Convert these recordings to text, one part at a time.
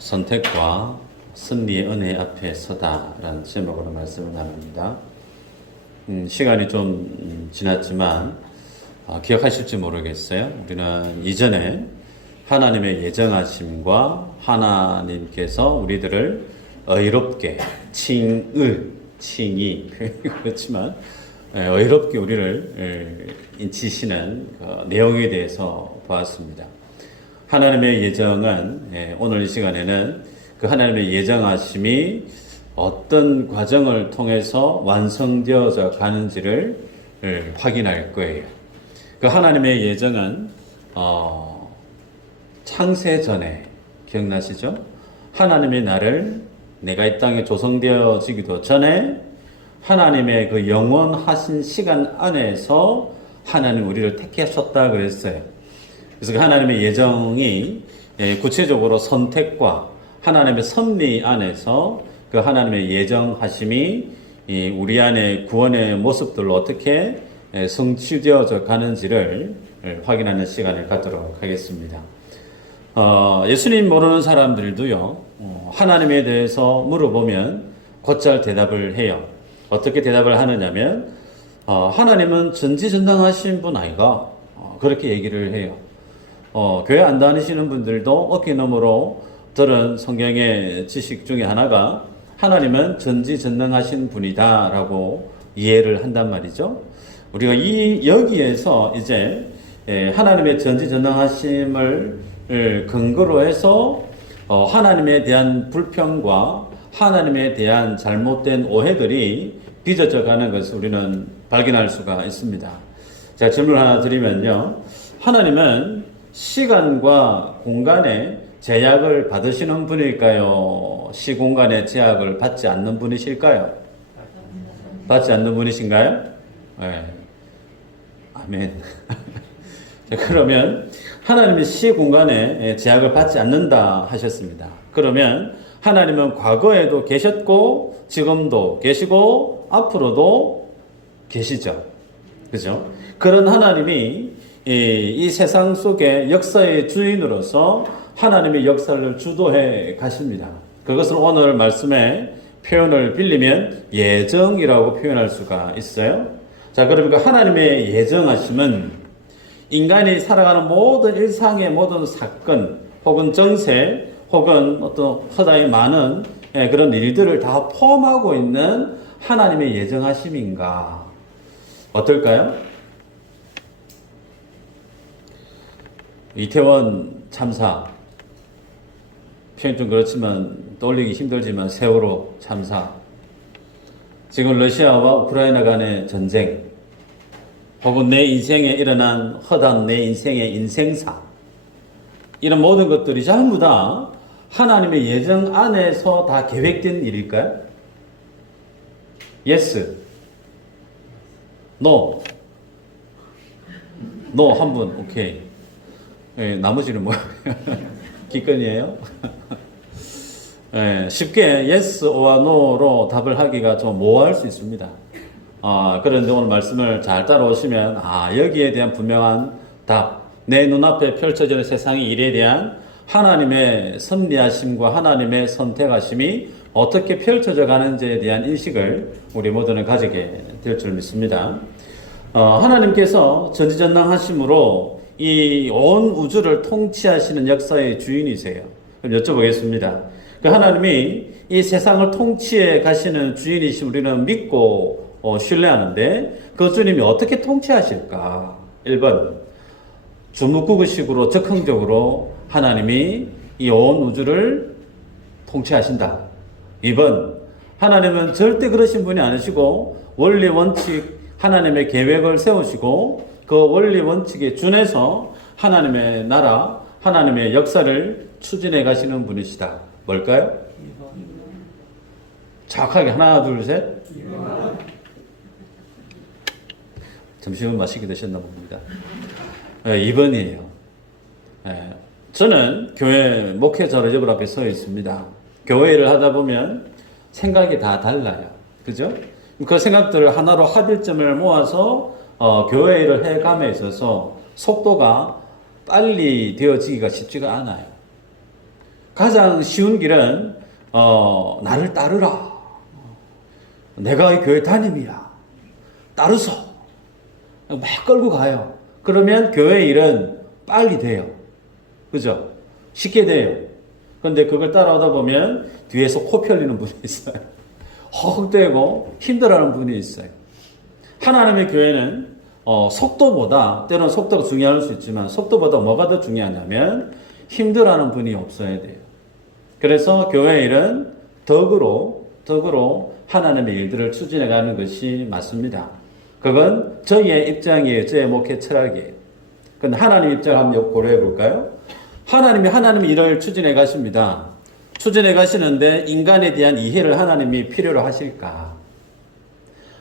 선택과 승리의 은혜 앞에 서다라는 제목으로 말씀을 나눕니다. 시간이 좀 지났지만 기억하실지 모르겠어요. 우리는 이전에 하나님의 예정하심과 하나님께서 우리들을 의롭게 칭의 표현이 그렇지만 의롭게 우리를 인치시는 그 내용에 대해서 보았습니다. 하나님의 예정은 오늘 이 시간에는 그 하나님의 예정하심이 어떤 과정을 통해서 완성되어져 가는지를 확인할 거예요. 그 하나님의 예정은 창세 전에 기억나시죠? 하나님의 나를 내가 이 땅에 조성되어지기도 전에 하나님의 그 영원하신 시간 안에서 하나님 우리를 택하셨다 그랬어요. 그래서 그 하나님의 예정이 구체적으로 선택과 하나님의 섭리 안에서 그 하나님의 예정하심이 우리 안에 구원의 모습들로 어떻게 성취되어져 가는지를 확인하는 시간을 갖도록 하겠습니다. 예수님 모르는 사람들도요, 하나님에 대해서 물어보면 곧잘 대답을 해요. 어떻게 대답을 하느냐면, 하나님은 전지전능하신 분 아이가? 그렇게 얘기를 해요. 교회 안 다니시는 분들도 어깨 너머로 들은 성경의 지식 중에 하나가 하나님은 전지전능하신 분이다 라고 이해를 한단 말이죠. 우리가 여기에서 이제 하나님의 전지전능하심을 근거로 해서 하나님에 대한 불평과 하나님에 대한 잘못된 오해들이 빚어져 가는 것을 우리는 발견할 수가 있습니다. 제가 질문 하나 드리면요. 하나님은 시간과 공간에 제약을 받으시는 분일까요? 시공간의 제약을 받지 않는 분이실까요? 받지 않는 분이신가요? 네. 아멘. 그러면 하나님이 시공간에 제약을 받지 않는다 하셨습니다. 그러면 하나님은 과거에도 계셨고 지금도 계시고 앞으로도 계시죠. 그죠? 그런 하나님이 이 세상 속의 역사의 주인으로서 하나님의 역사를 주도해 가십니다. 그것을 오늘 말씀의 표현을 빌리면 예정이라고 표현할 수가 있어요. 자, 그러니까 하나님의 예정하심은 인간이 살아가는 모든 일상의 모든 사건 혹은 정세 혹은 어떤 허다히 많은 그런 일들을 다 포함하고 있는 하나님의 예정하심인가? 어떨까요? 이태원 참사, 표현 좀 그렇지만 떠올리기 힘들지만 세월호 참사, 지금 러시아와 우크라이나 간의 전쟁, 혹은 내 인생에 일어난 허단 내 인생의 인생사, 이런 모든 것들이 전부 다 하나님의 예정 안에서 다 계획된 일일까요? Yes, No, No 한 분, 오케이. 네, 나머지는 뭐예요? 기권이에요? 네, 쉽게 yes or no로 답을 하기가 좀 모호할 수 있습니다. 그런데 오늘 말씀을 잘 따라오시면 여기에 대한 분명한 답, 내 눈앞에 펼쳐지는 세상의 일에 대한 하나님의 섭리하심과 하나님의 선택하심이 어떻게 펼쳐져 가는지에 대한 인식을 우리 모두는 가지게 될 줄 믿습니다. 하나님께서 전지전능하심으로 이 온 우주를 통치하시는 역사의 주인이세요. 그럼 여쭤보겠습니다. 그 하나님이 이 세상을 통치해 가시는 주인이심 우리는 믿고 신뢰하는데 그 주님이 어떻게 통치하실까? 1번 주묵구구식으로 적극적으로 하나님이 이 온 우주를 통치하신다. 2번 하나님은 절대 그러신 분이 아니시고 원리 원칙 하나님의 계획을 세우시고 그 원리 원칙에 준해서 하나님의 나라 하나님의 역사를 추진해 가시는 분이시다. 뭘까요? 정확하게 하나 둘 셋. 점심은 맛있게 드셨나 봅니다. 2번이에요. 저는 교회 목회자로 여러분 앞에 서 있습니다. 교회 일을 하다 보면 생각이 다 달라요. 그죠? 그 생각들을 하나로 합일점을 모아서 교회 일을 해감에 있어서 속도가 빨리 되어지기가 쉽지가 않아요. 가장 쉬운 길은 나를 따르라. 내가 이 교회 담임이야. 따르소. 막 끌고 가요. 그러면 교회 일은 빨리 돼요. 그죠? 쉽게 돼요. 그런데 그걸 따라오다 보면 뒤에서 코 펴리는 분이 있어요. 허걱대고 힘들어하는 분이 있어요. 하나님의 교회는 속도보다, 때로는 속도가 중요할 수 있지만 속도보다 뭐가 더 중요하냐면 힘들어하는 분이 없어야 돼요. 그래서 교회 일은 덕으로 하나님의 일들을 추진해가는 것이 맞습니다. 그건 저희의 입장이에요. 저의 목회 철학이에요. 그런데 하나님 입장을 한번 고려해 볼까요? 하나님의 일을 추진해 가십니다. 추진해 가시는데 인간에 대한 이해를 하나님이 필요로 하실까?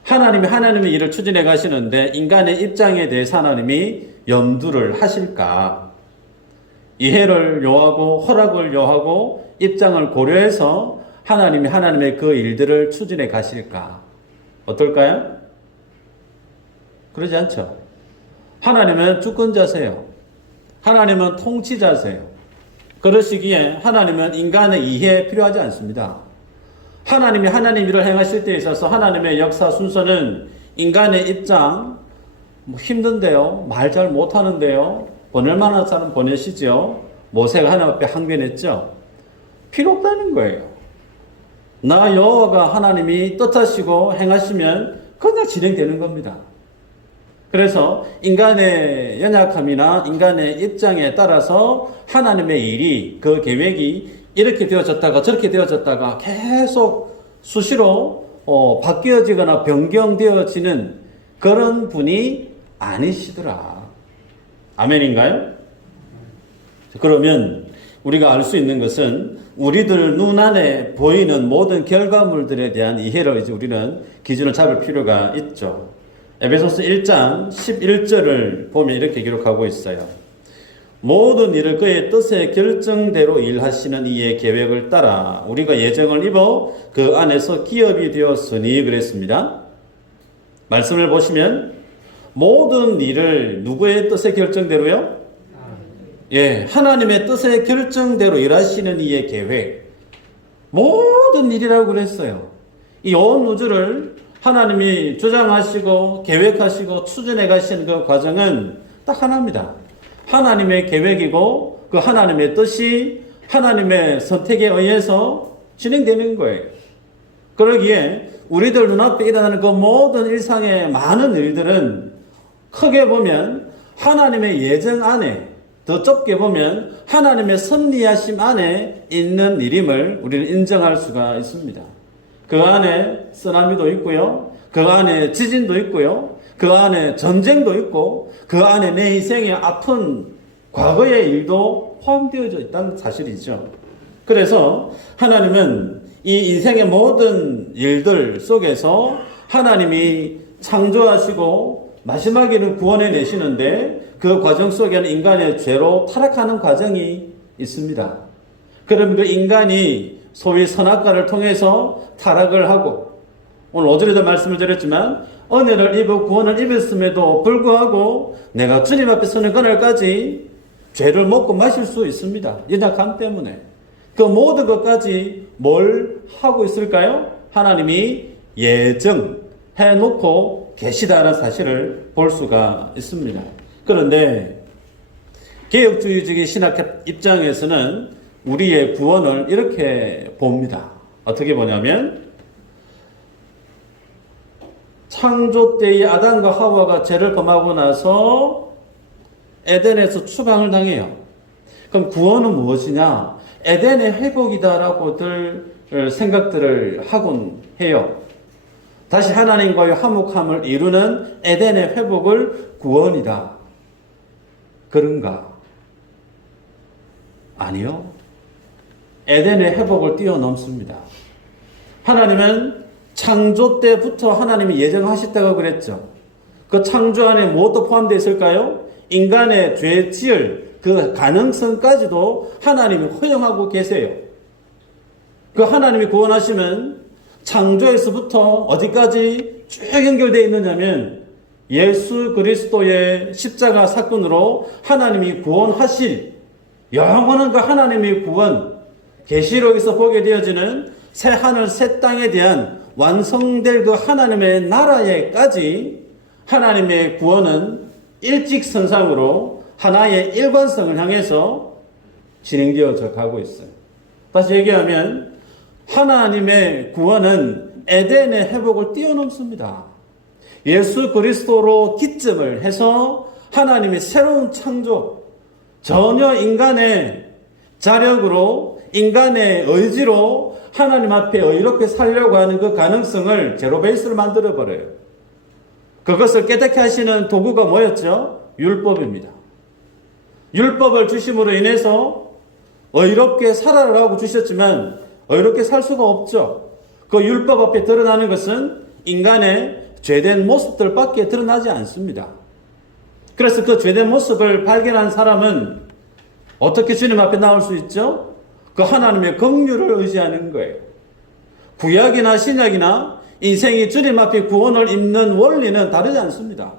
하나님의 일을 추진해 가시는데 인간의 입장에 대해서 하나님이 염두를 하실까? 이해를 요하고 허락을 요하고 입장을 고려해서 하나님의 그 일들을 추진해 가실까? 어떨까요? 그러지 않죠. 하나님은 주권자세요. 하나님은 통치자세요. 그러시기에 하나님은 인간의 이해에 필요하지 않습니다. 하나님 일을 행하실 때 있어서 하나님의 역사 순서는 인간의 입장, 힘든데요, 말 잘 못하는데요, 보낼 만한 사람 보내시죠. 모세가 하나님 앞에 항변했죠. 필요 없다는 거예요. 나 여호와가 하나님이 뜻하시고 행하시면 그냥 진행되는 겁니다. 그래서 인간의 연약함이나 인간의 입장에 따라서 하나님의 일이, 그 계획이 이렇게 되어졌다가 저렇게 되어졌다가 계속 수시로 바뀌어지거나 변경되어지는 그런 분이 아니시더라. 아멘인가요? 그러면 우리가 알 수 있는 것은 우리들 눈안에 보이는 모든 결과물들에 대한 이해를 이제 우리는 기준을 잡을 필요가 있죠. 에베소서 1장 11절을 보면 이렇게 기록하고 있어요. 모든 일을 그의 뜻의 결정대로 일하시는 이의 계획을 따라 우리가 예정을 입어 그 안에서 기업이 되었으니 그랬습니다. 말씀을 보시면 모든 일을 누구의 뜻의 결정대로요? 예, 하나님의 뜻의 결정대로 일하시는 이의 계획. 모든 일이라고 그랬어요. 이 온 우주를 하나님이 주장하시고 계획하시고 추진해 가시는 그 과정은 딱 하나입니다. 하나님의 계획이고 그 하나님의 뜻이 하나님의 선택에 의해서 진행되는 거예요. 그러기에 우리들 눈앞에 일어나는 그 모든 일상의 많은 일들은 크게 보면 하나님의 예정 안에, 더 좁게 보면 하나님의 섭리하심 안에 있는 일임을 우리는 인정할 수가 있습니다. 그 안에 쓰나미도 있고요. 그 안에 지진도 있고요. 그 안에 전쟁도 있고 그 안에 내 인생의 아픈 과거의 일도 포함되어져 있다는 사실이죠. 그래서 하나님은 이 인생의 모든 일들 속에서 하나님이 창조하시고 마지막에는 구원해 내시는데 그 과정 속에는 인간의 죄로 타락하는 과정이 있습니다. 그럼 그 인간이 소위 선악과를 통해서 타락을 하고 오늘 오전에도 말씀을 드렸지만 은혜를 입어 구원을 입었음에도 불구하고 내가 주님 앞에 서는 그날까지 죄를 먹고 마실 수 있습니다. 연약함 때문에. 그 모든 것까지 뭘 하고 있을까요? 하나님이 예정해놓고 계시다는 사실을 볼 수가 있습니다. 그런데 개혁주의적인 신학 입장에서는 우리의 구원을 이렇게 봅니다. 어떻게 보냐면 창조 때의 아담과 하와가 죄를 범하고 나서 에덴에서 추방을 당해요. 그럼 구원은 무엇이냐? 에덴의 회복이다라고들 생각들을 하곤 해요. 다시 하나님과의 화목함을 이루는 에덴의 회복을 구원이다. 그런가? 아니요. 에덴의 회복을 뛰어넘습니다. 하나님은 창조 때부터 하나님이 예정하셨다고 그랬죠. 그 창조 안에 무엇도 포함되어 있을까요? 인간의 죄 지을 그 가능성까지도 하나님이 허용하고 계세요. 그 하나님이 구원하시면 창조에서부터 어디까지 쭉 연결되어 있느냐면 예수 그리스도의 십자가 사건으로 하나님이 구원하실 영원한 그 하나님의 구원, 계시록에서 보게 되어지는 새 하늘 새 땅에 대한 완성될 그 하나님의 나라에까지 하나님의 구원은 일직선상으로 하나의 일관성을 향해서 진행되어져 가고 있어요. 다시 얘기하면 하나님의 구원은 에덴의 회복을 뛰어넘습니다. 예수 그리스도로 기점을 해서 하나님의 새로운 창조, 전혀 인간의 자력으로 인간의 의지로 하나님 앞에 의롭게 살려고 하는 그 가능성을 제로 베이스로 만들어버려요. 그것을 깨닫게 하시는 도구가 뭐였죠? 율법입니다. 율법을 주심으로 인해서 의롭게 살아라고 주셨지만 의롭게 살 수가 없죠. 그 율법 앞에 드러나는 것은 인간의 죄된 모습들밖에 드러나지 않습니다. 그래서 그 죄된 모습을 발견한 사람은 어떻게 주님 앞에 나올 수 있죠? 그 하나님의 긍휼을 의지하는 거예요. 구약이나 신약이나 인생이 주님 앞에 구원을 입는 원리는 다르지 않습니다.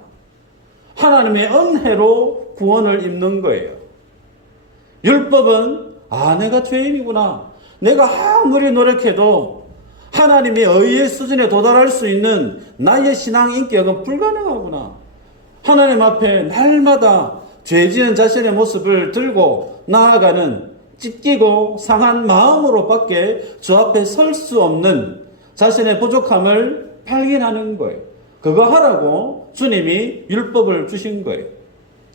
하나님의 은혜로 구원을 입는 거예요. 율법은 내가 죄인이구나. 내가 아무리 노력해도 하나님의 의의 수준에 도달할 수 있는 나의 신앙 인격은 불가능하구나. 하나님 앞에 날마다 죄지은 자신의 모습을 들고 나아가는 찢기고 상한 마음으로밖에 주 앞에 설 수 없는 자신의 부족함을 발견하는 거예요. 그거 하라고 주님이 율법을 주신 거예요.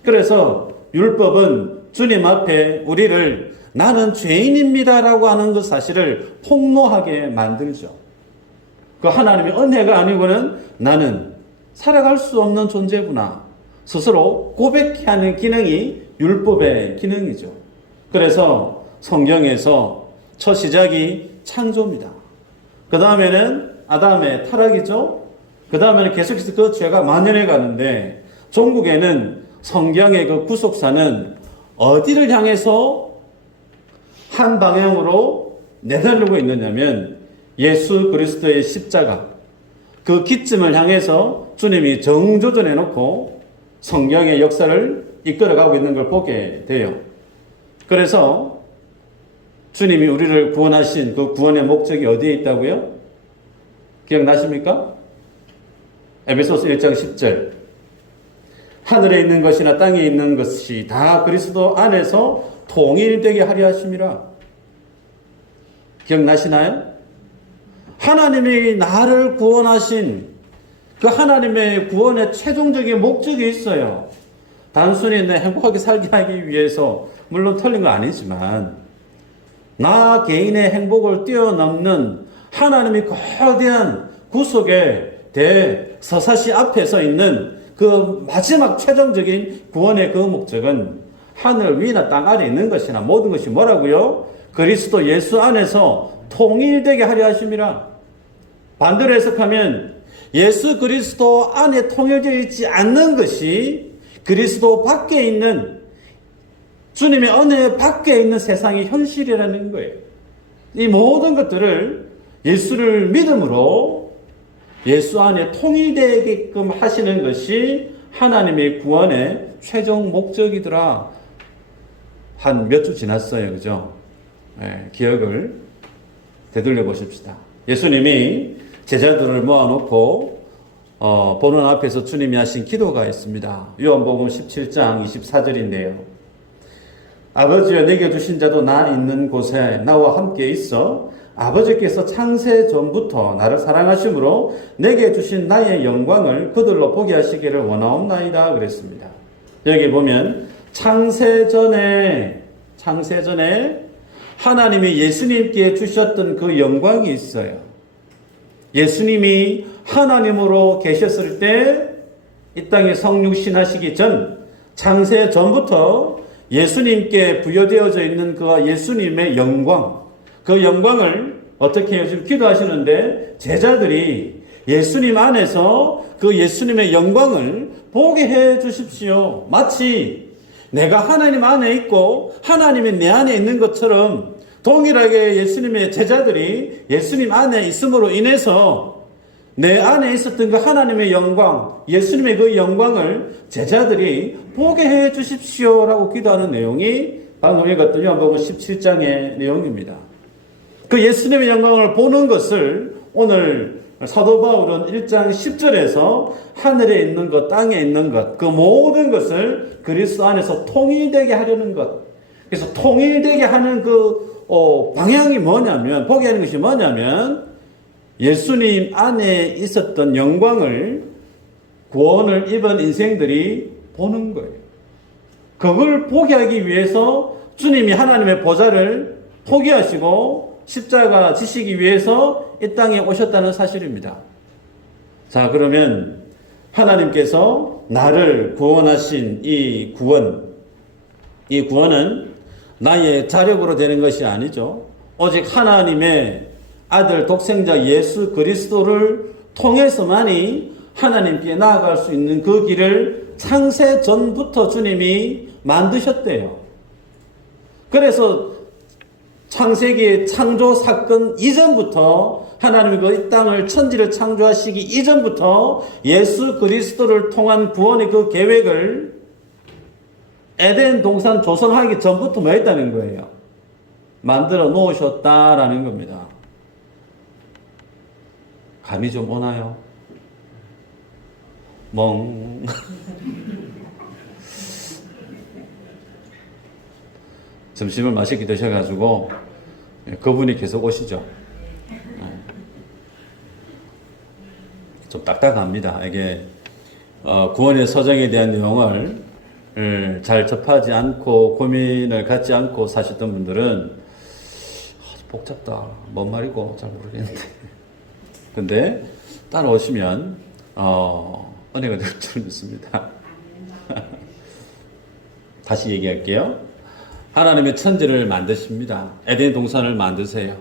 그래서 율법은 주님 앞에 우리를 나는 죄인입니다라고 하는 그 사실을 폭로하게 만들죠. 그 하나님의 은혜가 아니고는 나는 살아갈 수 없는 존재구나. 스스로 고백케 하는 기능이 율법의 기능이죠. 그래서 성경에서 첫 시작이 창조입니다. 그 다음에는 아담의 타락이죠. 그 다음에는 계속해서 그 죄가 만연해 가는데 종국에는 성경의 그 구속사는 어디를 향해서 한 방향으로 내달리고 있느냐면 예수 그리스도의 십자가 그 기점을 향해서 주님이 정조준해 놓고 성경의 역사를 이끌어가고 있는 걸 보게 돼요. 그래서 주님이 우리를 구원하신 그 구원의 목적이 어디에 있다고요? 기억나십니까? 에베소서 1장 10절 하늘에 있는 것이나 땅에 있는 것이 다 그리스도 안에서 통일되게 하려 하심이라. 기억나시나요? 하나님이 나를 구원하신 그 하나님의 구원의 최종적인 목적이 있어요. 단순히 내 행복하게 살게 하기 위해서, 물론 틀린 거 아니지만 나 개인의 행복을 뛰어넘는 하나님이 거대한 구속의 대서사시 앞에 서 있는 그 마지막 최종적인 구원의 그 목적은 하늘 위나 땅 아래 있는 것이나 모든 것이 뭐라고요? 그리스도 예수 안에서 통일되게 하려 하심이라. 반대로 해석하면 예수 그리스도 안에 통일되어 있지 않는 것이 그리스도 밖에 있는 주님의 은혜 밖에 있는 세상의 현실이라는 거예요. 이 모든 것들을 예수를 믿음으로 예수 안에 통일되게끔 하시는 것이 하나님의 구원의 최종 목적이더라. 한 몇 주 지났어요. 그죠? 기억을 되돌려 보십시다. 예수님이 제자들을 모아놓고 보는 앞에서 주님이 하신 기도가 있습니다. 요한복음 17장 24절인데요. 아버지여 내게 주신 자도 나 있는 곳에 나와 함께 있어 아버지께서 창세 전부터 나를 사랑하심으로 내게 주신 나의 영광을 그들로 보게 하시기를 원하옵나이다 그랬습니다. 여기 보면 창세 전에 하나님이 예수님께 주셨던 그 영광이 있어요. 예수님이 하나님으로 계셨을 때 이 땅에 성육신하시기 전 창세 전부터 예수님께 부여되어져 있는 그 예수님의 영광, 그 영광을 어떻게 해요? 지금 기도하시는데 제자들이 예수님 안에서 그 예수님의 영광을 보게 해 주십시오. 마치 내가 하나님 안에 있고 하나님이 내 안에 있는 것처럼 동일하게 예수님의 제자들이 예수님 안에 있음으로 인해서 내 안에 있었던 그 하나님의 영광, 예수님의 그 영광을 제자들이 보게 해 주십시오라고 기도하는 내용이 방금 읽었던 요한복음 17장의 내용입니다. 그 예수님의 영광을 보는 것을 오늘 사도 바울은 1장 10절에서 하늘에 있는 것, 땅에 있는 것, 그 모든 것을 그리스도 안에서 통일되게 하려는 것. 그래서 통일되게 하는 그 방향이 뭐냐면, 보게 하는 것이 뭐냐면, 예수님 안에 있었던 영광을, 구원을 입은 인생들이 보는 거예요. 그걸 보게 하기 위해서 주님이 하나님의 보좌를 포기하시고 십자가 지시기 위해서 이 땅에 오셨다는 사실입니다. 자, 그러면 하나님께서 나를 구원하신 이 구원은 나의 자력으로 되는 것이 아니죠. 오직 하나님의 아들 독생자 예수 그리스도를 통해서만이 하나님께 나아갈 수 있는 그 길을 창세 전부터 주님이 만드셨대요. 그래서 창세기의 창조 사건 이전부터 하나님이 그 이 땅을 천지를 창조하시기 이전부터 예수 그리스도를 통한 구원의 그 계획을 에덴 동산 조성하기 전부터 뭐 했다는 거예요? 만들어 놓으셨다라는 겁니다. 감이 좀 오나요? 멍. 점심을 맛있게 드셔가지고 그분이 계속 오시죠. 좀 딱딱합니다. 이게 구원의 서정에 대한 내용을 잘 접하지 않고 고민을 갖지 않고 사셨던 분들은 복잡다, 뭔 말이고 잘 모르겠는데. 근데 따라오시면 은혜가 될 줄 믿습니다. 다시 얘기할게요. 하나님의 천지를 만드십니다. 에덴 동산을 만드세요.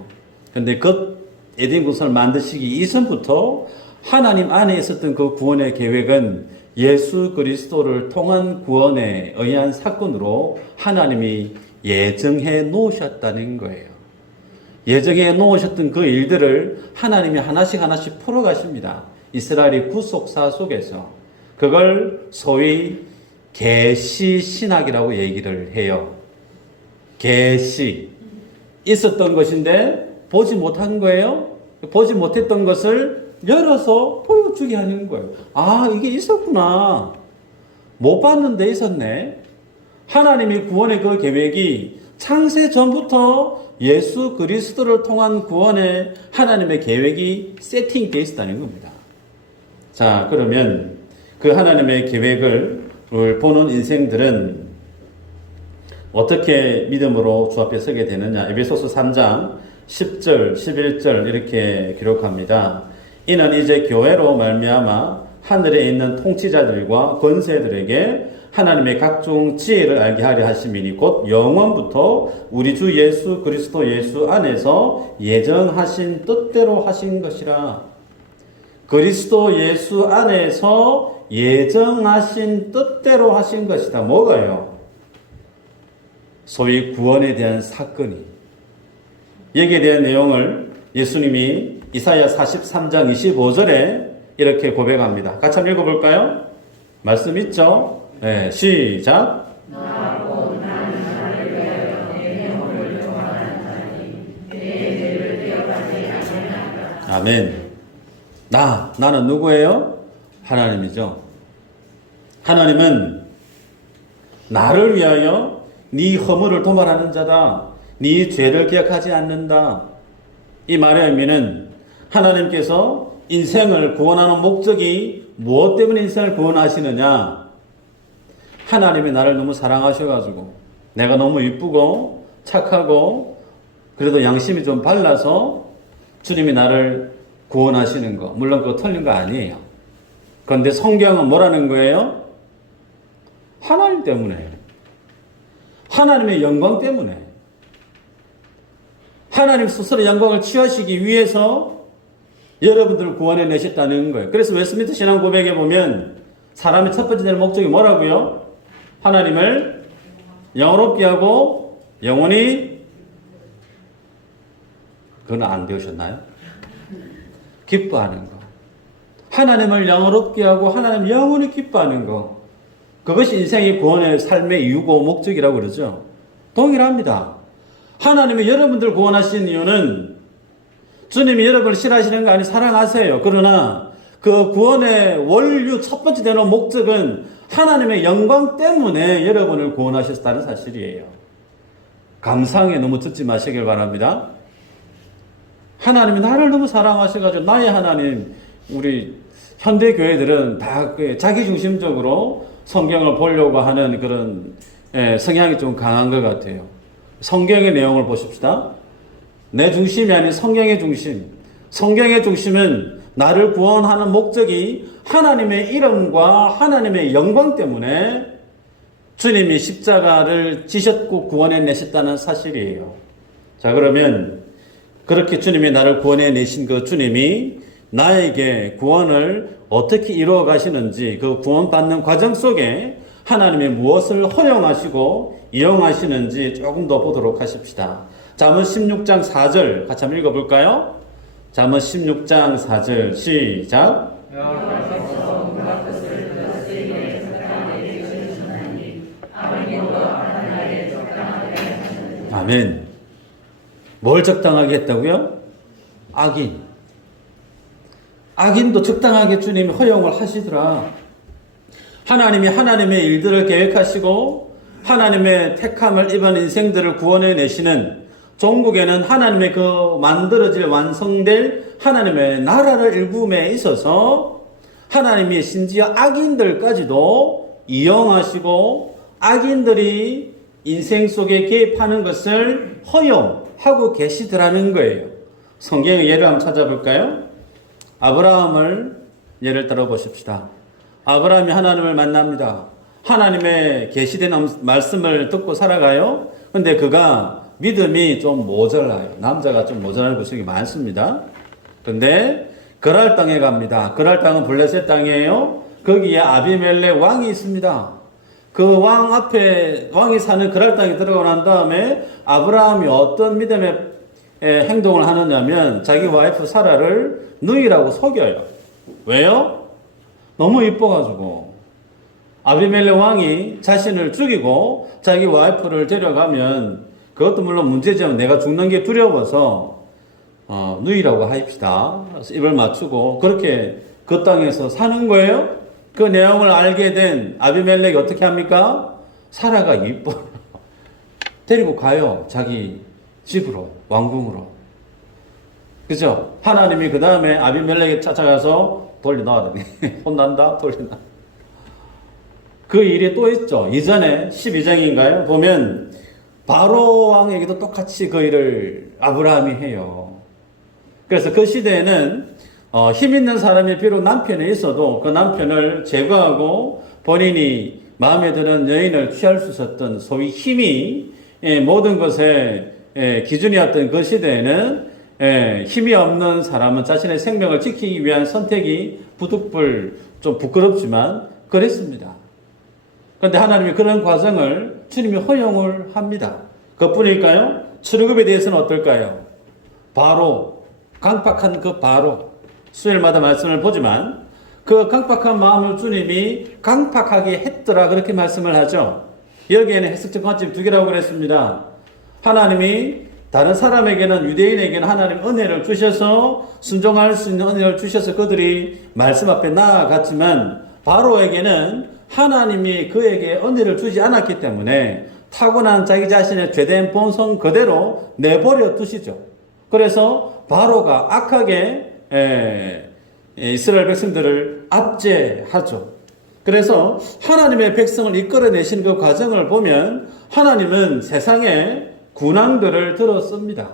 근데 그 에덴 동산을 만드시기 이전부터 하나님 안에 있었던 그 구원의 계획은 예수 그리스도를 통한 구원에 의한 사건으로 하나님이 예정해 놓으셨다는 거예요. 예정해 놓으셨던 그 일들을 하나님이 하나씩 풀어가십니다. 이스라엘의 구속사 속에서. 그걸 소위 계시 신학이라고 얘기를 해요. 계시. 있었던 것인데 보지 못한 거예요. 보지 못했던 것을 열어서 보여주게 하는 거예요. 아, 이게 있었구나. 못 봤는데 있었네. 하나님의 구원의 그 계획이 창세 전부터 예수 그리스도를 통한 구원에 하나님의 계획이 세팅되어 있었다는 겁니다. 자, 그러면 그 하나님의 계획을 보는 인생들은 어떻게 믿음으로 주 앞에 서게 되느냐. 에베소서 3장 10절, 11절 이렇게 기록합니다. 이는 이제 교회로 말미암아 하늘에 있는 통치자들과 권세들에게 하나님의 각종 지혜를 알게 하려 하심이니 곧 영원부터 우리 주 예수 그리스도 예수 안에서 예정하신 뜻대로 하신 것이라. 그리스도 예수 안에서 예정하신 뜻대로 하신 것이다. 뭐가요? 소위 구원에 대한 사건이. 여기에 대한 내용을 예수님이 이사야 43장 25절에 이렇게 고백합니다. 같이 한번 읽어볼까요? 말씀 있죠? 네, 시작. 아멘. 나는 누구예요? 하나님이죠. 하나님은 나를 위하여 네 허물을 도말하는 자다. 네 죄를 기억하지 않는다. 이 말의 의미는 하나님께서 인생을 구원하는 목적이 무엇 때문에 인생을 구원하시느냐? 하나님이 나를 너무 사랑하셔가지고 내가 너무 이쁘고 착하고 그래도 양심이 좀 발라서 주님이 나를 구원하시는 거. 물론 그거 틀린 거 아니에요. 그런데 성경은 뭐라는 거예요? 하나님 때문에. 하나님의 영광 때문에. 하나님 스스로 영광을 취하시기 위해서 여러분들을 구원해 내셨다는 거예요. 그래서 웨스트민스터 신앙 고백에 보면 사람의 첫 번째 될 목적이 뭐라고요? 하나님을 영원롭게 하고 영원히, 그건 안 배우셨나요? 기뻐하는 거. 하나님을 영원롭게 하고 하나님 영원히 기뻐하는 거. 그것이 인생의 구원의 삶의 이유고 목적이라고 그러죠. 동일합니다. 하나님이 여러분들 구원하신 이유는 주님이 여러분을 싫어하시는 거 아니 사랑하세요. 그러나 그 구원의 원류 첫 번째 되는 목적은 하나님의 영광 때문에 여러분을 구원하셨다는 사실이에요. 감상에 너무 듣지 마시길 바랍니다. 하나님이 나를 너무 사랑하셔가지고 나의 하나님, 우리 현대 교회들은 다 자기중심적으로 성경을 보려고 하는 그런 성향이 좀 강한 것 같아요. 성경의 내용을 보십시다. 내 중심이 아닌 성경의 중심. 성경의 중심은 나를 구원하는 목적이 하나님의 이름과 하나님의 영광 때문에 주님이 십자가를 지셨고 구원해 내셨다는 사실이에요. 자, 그러면 그렇게 주님이 나를 구원해 내신 그 주님이 나에게 구원을 어떻게 이루어 가시는지, 그 구원받는 과정 속에 하나님이 무엇을 허용하시고 이용하시는지 조금 더 보도록 하십시다. 잠언 16장 4절 같이 한번 읽어볼까요? 잠언 16장 4절 시작. 아멘. 뭘 적당하게 했다고요? 악인. 악인도 적당하게 주님이 허용을 하시더라. 하나님이 하나님의 일들을 계획하시고 하나님의 택함을 입은 인생들을 구원해 내시는 종국에는 하나님의 그 만들어질 완성될 하나님의 나라를 일구음에 있어서 하나님이 심지어 악인들까지도 이용하시고 악인들이 인생 속에 개입하는 것을 허용하고 계시더라는 거예요. 성경의 예를 한번 찾아볼까요? 아브라함을 예를 들어 보십시다. 아브라함이 하나님을 만납니다. 하나님의 계시된 말씀을 듣고 살아가요. 근데 그가 믿음이 좀 모자라요. 남자가 좀 모자라는 구석이 많습니다. 근데 그랄 땅에 갑니다. 그랄 땅은 블레셋 땅이에요. 거기에 아비멜렉 왕이 있습니다. 그 왕 앞에 왕이 사는 그랄 땅에 들어가고 난 다음에 아브라함이 어떤 믿음의 행동을 하느냐면 자기 와이프 사라를 누이라고 속여요. 왜요? 너무 이뻐가지고. 아비멜렉 왕이 자신을 죽이고 자기 와이프를 데려가면 그것도 물론 문제지만 내가 죽는 게 두려워서 누이라고 하입시다. 입을 맞추고 그렇게 그 땅에서 사는 거예요. 그 내용을 알게 된 아비멜렉이 어떻게 합니까? 사라가 이뻐. 데리고 가요. 자기 집으로, 왕궁으로. 그죠? 하나님이 그 다음에 아비멜렉이 찾아가서 돌려놔야 돼. 혼난다? 돌려놔. 그 일이 또 있죠. 이전에 12장인가요? 보면 바로 왕에게도 똑같이 그 일을 아브라함이 해요. 그래서 그 시대에는 힘 있는 사람이 비록 남편이 있어도 그 남편을 제거하고 본인이 마음에 드는 여인을 취할 수 있었던 소위 힘이 모든 것의 기준이었던 그 시대에는 힘이 없는 사람은 자신의 생명을 지키기 위한 선택이 좀 부끄럽지만 그랬습니다. 그런데 하나님이 그런 과정을 주님이 허용을 합니다. 그뿐일까요? 출애굽에 대해서는 어떨까요? 바로 강팍한 그 바로 수요일마다 말씀을 보지만 그 강팍한 마음을 주님이 강팍하게 했더라 그렇게 말씀을 하죠. 여기에는 해석적 관점 두 개라고 그랬습니다. 하나님이 다른 사람에게는 유대인에게는 하나님 은혜를 주셔서 순종할 수 있는 은혜를 주셔서 그들이 말씀 앞에 나아갔지만 바로에게는 하나님이 그에게 은혜를 주지 않았기 때문에 타고난 자기 자신의 죄된 본성 그대로 내버려 두시죠. 그래서 바로가 악하게 이스라엘 백성들을 압제하죠. 그래서 하나님의 백성을 이끌어내신 그 과정을 보면 하나님은 세상에 군왕들을 들어 씁니다.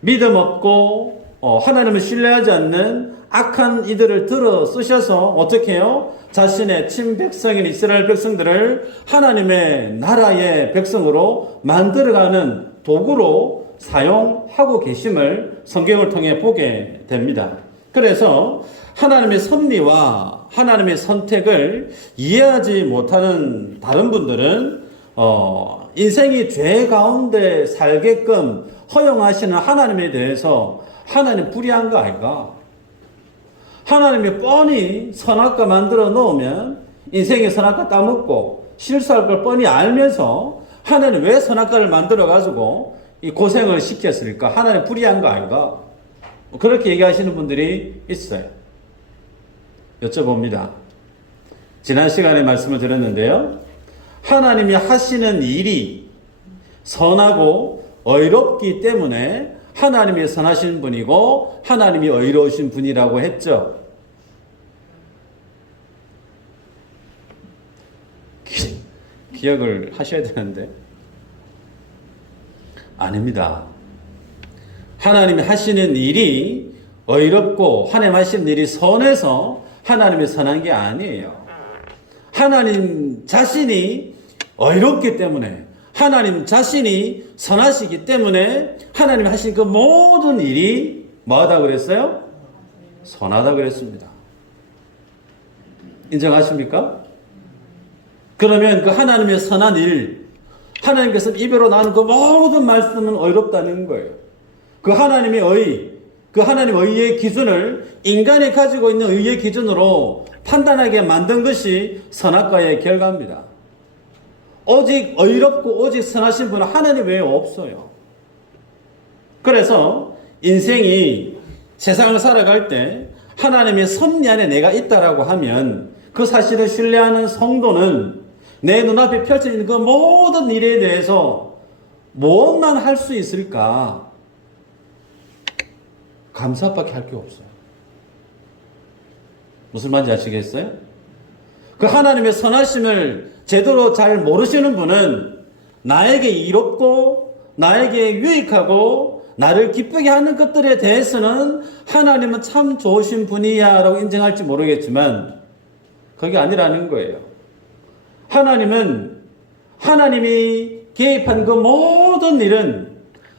믿음 없고 하나님을 신뢰하지 않는 악한 이들을 들어 쓰셔서 어떻게 해요? 자신의 친백성인 이스라엘 백성들을 하나님의 나라의 백성으로 만들어가는 도구로 사용하고 계심을 성경을 통해 보게 됩니다. 그래서 하나님의 섭리와 하나님의 선택을 이해하지 못하는 다른 분들은 인생이 죄 가운데 살게끔 허용하시는 하나님에 대해서 하나님 불의한 거 아닌가? 하나님이 뻔히 선악과 만들어 놓으면 인생의 선악과 따먹고 실수할 걸 뻔히 알면서 하나님 왜 선악과를 만들어 가지고 이 고생을 시켰을까? 하나님 불의한 거 아닌가? 그렇게 얘기하시는 분들이 있어요. 여쭤봅니다. 지난 시간에 말씀을 드렸는데요. 하나님이 하시는 일이 선하고 의롭기 때문에 하나님이 선하신 분이고 하나님이 의로우신 분이라고 했죠. 기억을 하셔야 되는데 아닙니다. 하나님이 하시는 일이 의롭고 하나님 하시는 일이 선해서 하나님이 선한 게 아니에요. 하나님 자신이 의롭기 때문에 하나님 자신이 선하시기 때문에 하나님이 하신 그 모든 일이 뭐하다 그랬어요? 선하다 그랬습니다. 인정하십니까? 그러면 그 하나님의 선한 일, 하나님께서 입으로 나오는 그 모든 말씀은 의롭다는 거예요. 그 하나님의 의, 그 하나님의 의의 기준을 인간이 가지고 있는 의의 기준으로 판단하게 만든 것이 선악과의 결과입니다. 오직 의롭고 오직 선하신 분은 하나님 외에 없어요. 그래서 인생이 세상을 살아갈 때 하나님의 섭리 안에 내가 있다라고 하면 그 사실을 신뢰하는 성도는 내 눈앞에 펼쳐진 그 모든 일에 대해서 무엇만 할 수 있을까? 감사밖에 할 게 없어요. 무슨 말인지 아시겠어요? 그 하나님의 선하심을 제대로 잘 모르시는 분은 나에게 이롭고 나에게 유익하고 나를 기쁘게 하는 것들에 대해서는 하나님은 참 좋으신 분이야 라고 인정할지 모르겠지만 그게 아니라는 거예요. 하나님은 하나님이 개입한 그 모든 일은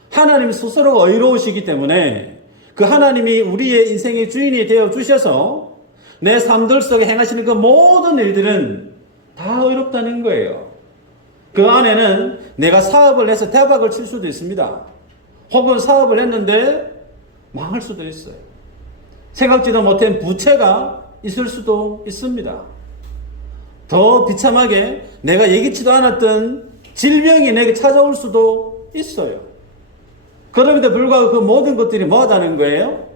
하나님 스스로 의로우시기 때문에 그 하나님이 우리의 인생의 주인이 되어 주셔서 내 삶들 속에 행하시는 그 모든 일들은 다 의롭다는 거예요. 그 안에는 내가 사업을 해서 대박을 칠 수도 있습니다. 혹은 사업을 했는데 망할 수도 있어요. 생각지도 못한 부채가 있을 수도 있습니다. 더 비참하게 내가 예기치도 않았던 질병이 내게 찾아올 수도 있어요. 그럼에도 불구하고 그 모든 것들이 뭐하다는 거예요?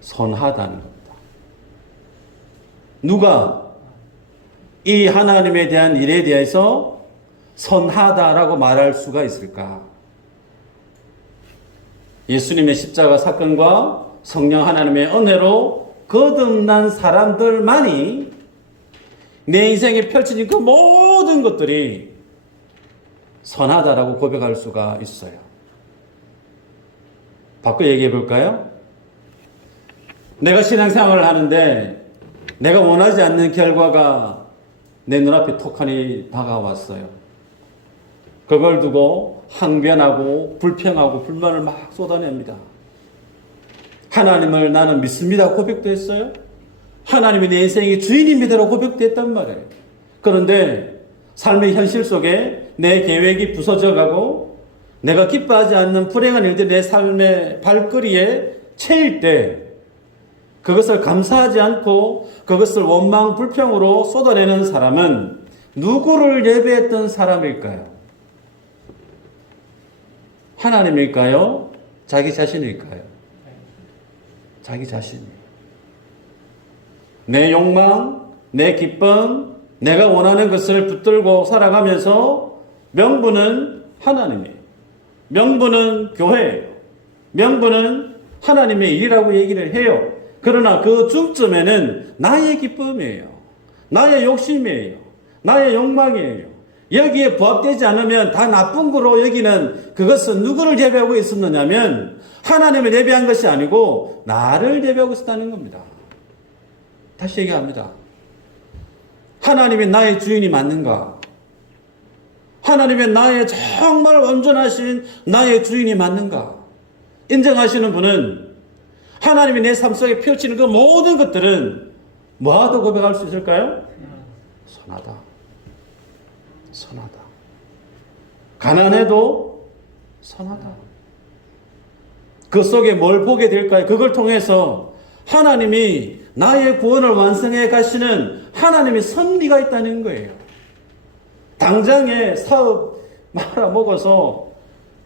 선하다는 겁니다. 누가 이 하나님에 대한 일에 대해서 선하다라고 말할 수가 있을까? 예수님의 십자가 사건과 성령 하나님의 은혜로 거듭난 사람들만이 내 인생에 펼쳐진 그 모든 것들이 선하다라고 고백할 수가 있어요. 바꿔 얘기해 볼까요? 내가 신앙생활을 하는데 내가 원하지 않는 결과가 내 눈앞에 톡하니 다가왔어요. 그걸 두고 항변하고 불평하고 불만을 막 쏟아냅니다. 하나님을 나는 믿습니다 고백도 했어요. 하나님이 내 인생의 주인입니다라고 고백도 했단 말이에요. 그런데 삶의 현실 속에 내 계획이 부서져가고 내가 기뻐하지 않는 불행한 일들이 내 삶의 발걸이에 채일 때 그것을 감사하지 않고 그것을 원망 불평으로 쏟아내는 사람은 누구를 예배했던 사람일까요? 하나님일까요? 자기 자신일까요? 자기 자신이에요. 내 욕망, 내 기쁨, 내가 원하는 것을 붙들고 살아가면서 명분은 하나님이에요. 명분은 교회예요. 명분은 하나님의 일이라고 얘기를 해요. 그러나 그 중점에는 나의 기쁨이에요. 나의 욕심이에요. 나의 욕망이에요. 여기에 부합되지 않으면 다 나쁜 거로 여기는 그것은 누구를 예배하고 있었느냐면 하나님을 예배한 것이 아니고 나를 예배하고 있었다는 겁니다. 다시 얘기합니다. 하나님이 나의 주인이 맞는가? 하나님이 나의 정말 온전하신 나의 주인이 맞는가? 인정하시는 분은 하나님이 내 삶 속에 펼치는 그 모든 것들은 뭐하도 고백할 수 있을까요? 선하다. 선하다. 가난해도 선하다. 그 속에 뭘 보게 될까요? 그걸 통해서 하나님이 나의 구원을 완성해 가시는 하나님의 섭리가 있다는 거예요. 당장에 사업 말아먹어서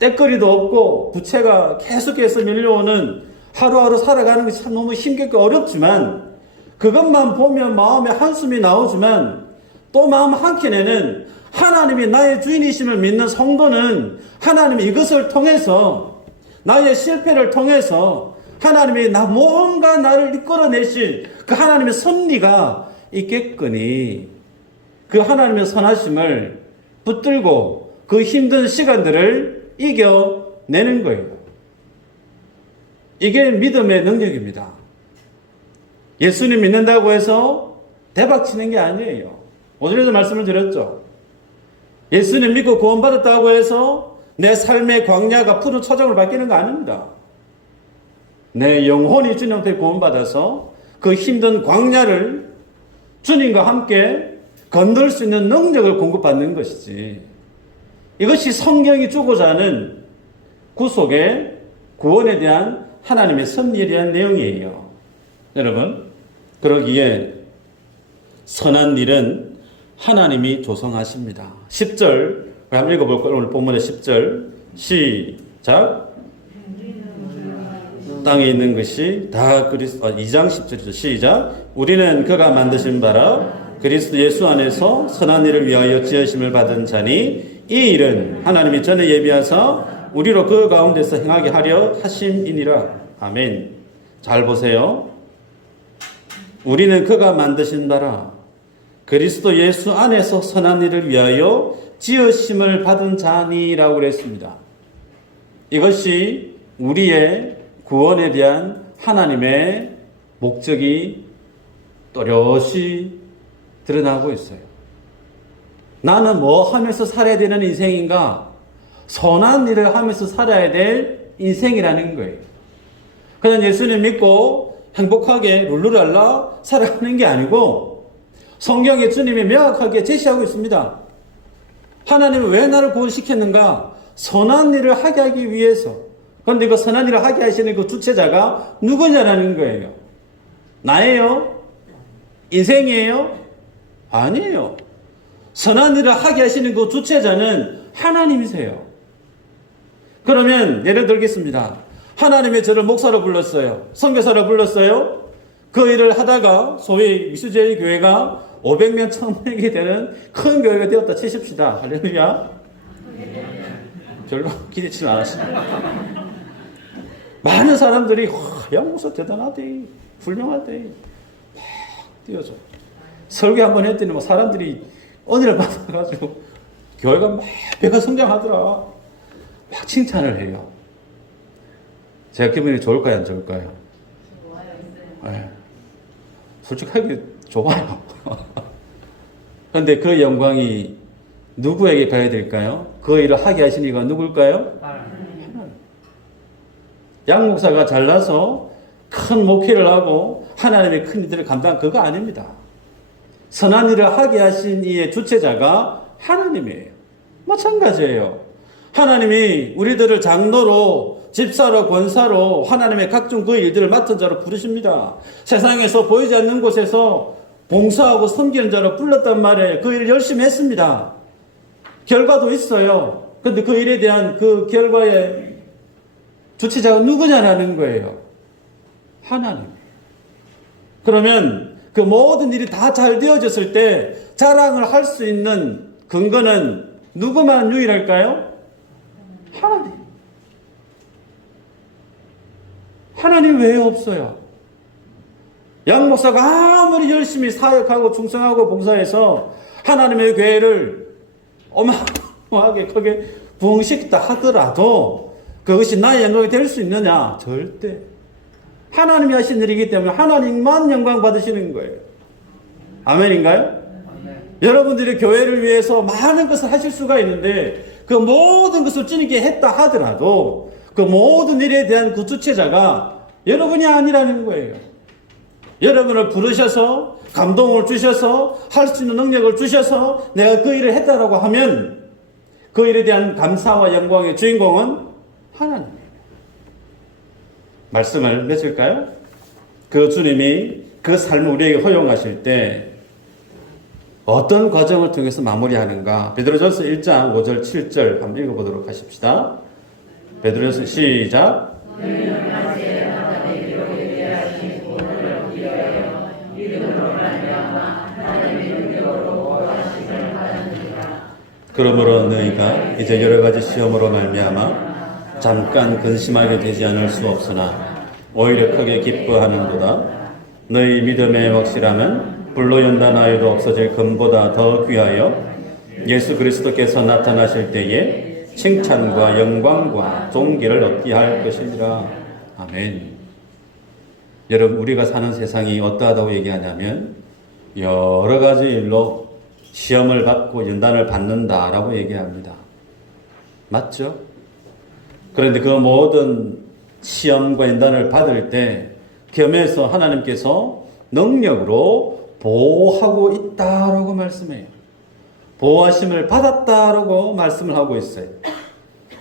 때거리도 없고 부채가 계속해서 밀려오는 하루하루 살아가는 것이 참 너무 힘겹고 어렵지만 그것만 보면 마음에 한숨이 나오지만 또 마음 한켠에는 하나님이 나의 주인이심을 믿는 성도는 하나님이 이것을 통해서 나의 실패를 통해서 하나님이 뭔가 나를 이끌어내실 그 하나님의 섭리가 있겠거니 그 하나님의 선하심을 붙들고 그 힘든 시간들을 이겨내는 거예요. 이게 믿음의 능력입니다. 예수님 믿는다고 해서 대박 치는 게 아니에요. 오늘에도 말씀을 드렸죠. 예수님 믿고 구원받았다고 해서 내 삶의 광야가 푸른 초장으로 바뀌는 거 아닙니다. 내 영혼이 주님 앞에 구원받아서 그 힘든 광야를 주님과 함께 건널 수 있는 능력을 공급받는 것이지. 이것이 성경이 주고자 하는 구속의 구원에 대한 하나님의 섭리에 대한 내용이에요. 여러분, 그러기에 선한 일은 하나님이 조성하십니다. 10절 한번 읽어볼까요? 오늘 본문의 10절 시작. 땅에 있는 것이 다 2장 10절이죠. 시작. 우리는 그가 만드신 바라 그리스도 예수 안에서 선한 일을 위하여 지으심을 받은 자니 이 일은 하나님이 전에 예비하사 우리로 그 가운데서 행하게 하려 하심이니라. 아멘. 잘 보세요. 우리는 그가 만드신 바라 그리스도 예수 안에서 선한 일을 위하여 지으심을 받은 자니라고 그랬습니다. 이것이 우리의 구원에 대한 하나님의 목적이 또렷이 드러나고 있어요. 나는 뭐 하면서 살아야 되는 인생인가? 선한 일을 하면서 살아야 될 인생이라는 거예요. 그냥 예수님 믿고 행복하게 룰루랄라 살아가는 게 아니고 성경에 주님이 명확하게 제시하고 있습니다. 하나님은 왜 나를 구원시켰는가? 선한 일을 하게 하기 위해서. 그런데 그 선한 일을 하게 하시는 그 주체자가 누구냐라는 거예요. 나예요? 인생이에요? 아니에요. 선한 일을 하게 하시는 그 주체자는 하나님이세요. 그러면 예를 들겠습니다. 하나님이 저를 목사로 불렀어요. 선교사로 불렀어요. 그 일을 하다가 소위 미수제의 교회가 500명, 1000명이 되는 큰 교회가 되었다 치십시다. 할렐루야. 별로 기대치 안 하십니다. 많은 사람들이 야 목사 대단하대, 훌륭하대 막 뛰어줘. 설교 한번 했더니 뭐 사람들이 은혜를 받아가지고 교회가 막 배가 성장하더라. 막 칭찬을 해요. 제가 기분이 좋을까요, 안 좋을까요? 네. 솔직하게 좋아요. 그런데 그 영광이 누구에게 가야 될까요? 그 일을 하게 하신 이가 누굴까요? 양 목사가 잘나서 큰 목회를 하고 하나님의 큰 일들을 감당한 그거 아닙니다. 선한 일을 하게 하신 이의 주체자가 하나님이에요. 마찬가지예요. 하나님이 우리들을 장로로, 집사로, 권사로 하나님의 각종 그 일들을 맡은 자로 부르십니다. 세상에서 보이지 않는 곳에서 봉사하고 섬기는 자로 불렀단 말이에요. 그 일을 열심히 했습니다. 결과도 있어요. 그런데 그 일에 대한 그 결과의 주체자가 누구냐라는 거예요. 하나님. 그러면 그 모든 일이 다 잘 되어졌을 때 자랑을 할 수 있는 근거는 누구만 유일할까요? 하나님. 하나님 외에 없어요. 양 목사가 아무리 열심히 사역하고 충성하고 봉사해서 하나님의 교회를 어마어마하게 크게 부흥시켰다 하더라도 그것이 나의 영광이 될 수 있느냐? 절대. 하나님이 하신 일이기 때문에 하나님만 영광 받으시는 거예요. 아멘인가요? 아멘. 여러분들이 교회를 위해서 많은 것을 하실 수가 있는데 그 모든 것을 주님께 했다 하더라도 그 모든 일에 대한 그 주체자가 여러분이 아니라는 거예요. 여러분을 부르셔서 감동을 주셔서 할 수 있는 능력을 주셔서 내가 그 일을 했다라고 하면 그 일에 대한 감사와 영광의 주인공은 하나님이에요. 말씀을 맺을까요? 그 주님이 그 삶을 우리에게 허용하실 때 어떤 과정을 통해서 마무리하는가? 베드로전서 1장 5절 7절 한번 읽어보도록 하십시다. 베드로서 시작. 그러므로 너희가 이제 여러 가지 시험으로 말미암아 잠깐 근심하게 되지 않을 수 없으나 오히려 크게 기뻐하는도다. 너희 믿음의 확실함은 불로 연단하여도 없어질 금보다 더 귀하여 예수 그리스도께서 나타나실 때에 칭찬과 영광과 존귀를 얻게 할 것이니라. 아멘. 여러분, 우리가 사는 세상이 어떠하다고 얘기하냐면 여러 가지 일로 시험을 받고 연단을 받는다라고 얘기합니다. 맞죠? 그런데 그 모든 시험과 연단을 받을 때 겸해서 하나님께서 능력으로 보호하고 있다라고 말씀해요. 보호하심을 받았다라고 말씀을 하고 있어요.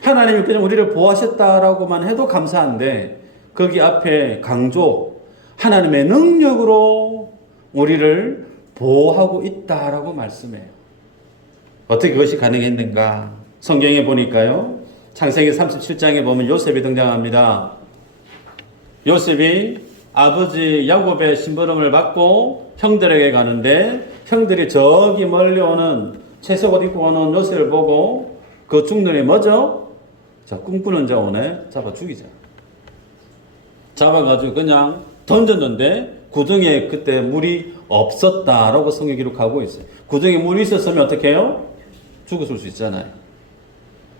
하나님이 그냥 우리를 보호하셨다라고만 해도 감사한데 거기 앞에 강조, 하나님의 능력으로 우리를 보호하고 있다라고 말씀해요. 어떻게 그것이 가능했는가? 성경에 보니까요. 창세기 37장에 보면 요셉이 등장합니다. 요셉이 아버지 야곱의 심부름을 받고 형들에게 가는데 형들이 저기 멀리 오는 채석옷 입고 오는 요셉을 보고 그 중년이 뭐죠? 자, 꿈꾸는 자 오네. 잡아 죽이자. 잡아가지고 그냥 던졌는데 구덩이에 그때 물이 없었다라고 성경 기록하고 있어요. 구덩이에 물이 있었으면 어떻게 해요? 죽었을 수 있잖아요.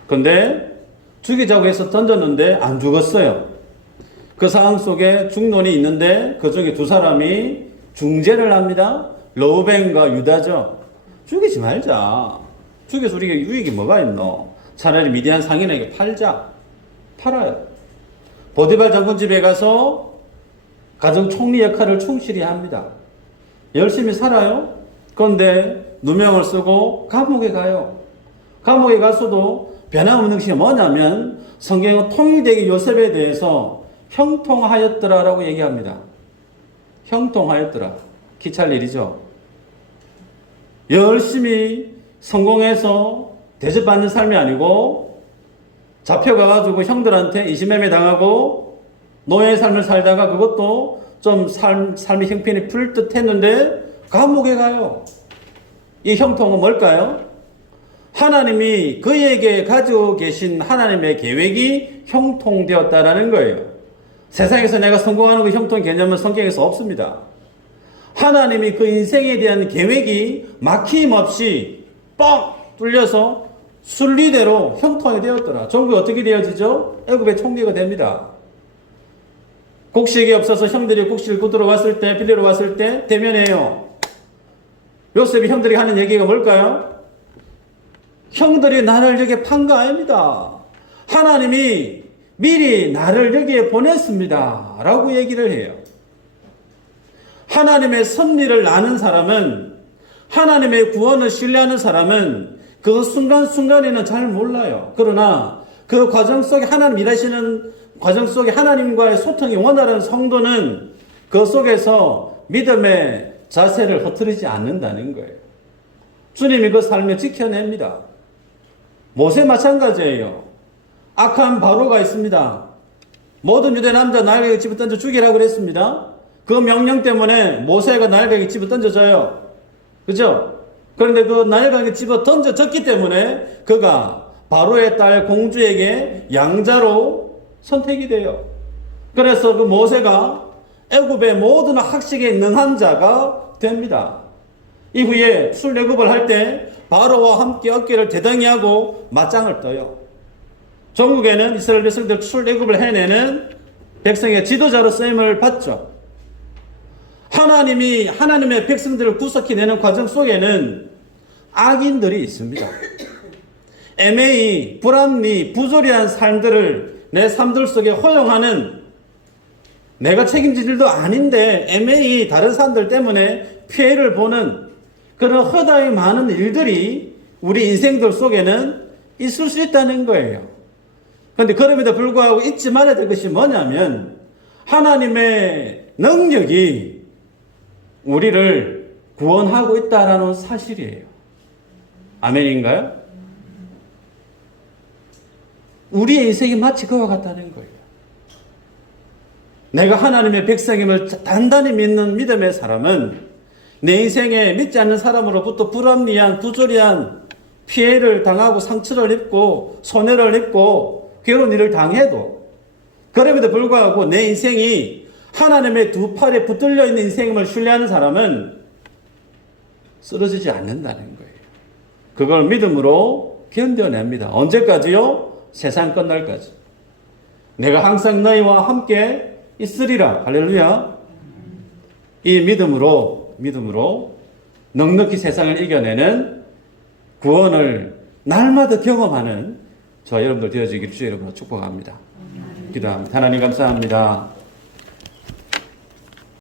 근데 죽이자고 해서 던졌는데 안 죽었어요. 그 상황 속에 중론이 있는데 그 중에 두 사람이 중재를 합니다. 러우벤과 유다죠. 죽이지 말자. 죽여서 우리가 유익이 뭐가 있노? 차라리 미디안 상인에게 팔자. 팔아요. 보디발 장군 집에 가서 가정 총리 역할을 충실히 합니다. 열심히 살아요. 그런데 누명을 쓰고 감옥에 가요. 감옥에 가서도 변함없는 것이 뭐냐면 성경은 통일되게 요셉에 대해서 형통하였더라라고 얘기합니다. 형통하였더라. 기찰 일이죠. 열심히 성공해서 대접받는 삶이 아니고 잡혀가가지고 형들한테 이지매매 당하고 노예의 삶을 살다가 그것도 좀 삶의 형편이 풀 듯 했는데 감옥에 가요. 이 형통은 뭘까요? 하나님이 그에게 가지고 계신 하나님의 계획이 형통되었다라는 거예요. 세상에서 내가 성공하는 그 형통 개념은 성경에서 없습니다. 하나님이 그 인생에 대한 계획이 막힘없이 뻥 뚫려서 순리대로 형통이 되었더라. 종국이 어떻게 되어지죠? 애굽의 총리가 됩니다. 곡식이 없어서 형들이 곡식을 구두러 왔을 때, 빌리러 왔을 때 대면해요. 요셉이 형들이 하는 얘기가 뭘까요? 형들이 나를 여기에 판 거 아닙니다. 하나님이 미리 나를 여기에 보냈습니다. 라고 얘기를 해요. 하나님의 섭리를 아는 사람은, 하나님의 구원을 신뢰하는 사람은 그 순간순간에는 잘 몰라요. 그러나 그 과정 속에 하나님 일하시는 과정 속에 하나님과의 소통이 원활한 성도는 그 속에서 믿음의 자세를 흐트리지 않는다는 거예요. 주님이 그 삶을 지켜냅니다. 모세 마찬가지예요. 악한 바로가 있습니다. 모든 유대 남자 날개에 집어 던져 죽이라고 그랬습니다. 그 명령 때문에 모세가 날개에 집어 던져져요. 그죠? 그런데 그 날개에 집어 던져졌기 때문에 그가 바로의 딸 공주에게 양자로 선택이 돼요. 그래서 그 모세가 애굽의 모든 학식에 능한 자가 됩니다. 이후에 출애굽을 할 때 바로와 함께 어깨를 대등히 하고 맞짱을 떠요. 전국에는 이스라엘 백성들 출애굽을 해내는 백성의 지도자로 쓰임을 받죠. 하나님이 하나님의 백성들을 구속해내는 과정 속에는 악인들이 있습니다. 애매히 불합리 부조리한 삶들을 내 삶들 속에 허용하는, 내가 책임질 일도 아닌데 애매히 다른 사람들 때문에 피해를 보는 그런 허다히 많은 일들이 우리 인생들 속에는 있을 수 있다는 거예요. 그런데 그럼에도 불구하고 잊지 말아야 될 것이 뭐냐면 하나님의 능력이 우리를 구원하고 있다라는 사실이에요. 아멘인가요? 우리의 인생이 마치 그와 같다는 거예요. 내가 하나님의 백성임을 단단히 믿는 믿음의 사람은 내 인생에 믿지 않는 사람으로부터 불합리한, 부조리한 피해를 당하고 상처를 입고 손해를 입고 괴로운 일을 당해도 그럼에도 불구하고 내 인생이 하나님의 두 팔에 붙들려 있는 인생임을 신뢰하는 사람은 쓰러지지 않는다는 거예요. 그걸 믿음으로 견뎌냅니다. 언제까지요? 세상 끝날까지. 내가 항상 너희와 함께 있으리라. 할렐루야. 이 믿음으로 넉넉히 세상을 이겨내는 구원을 날마다 경험하는 저와 여러분들 되어지기를 주의 이름으로 축복합니다. 기도합니다. 하나님 감사합니다.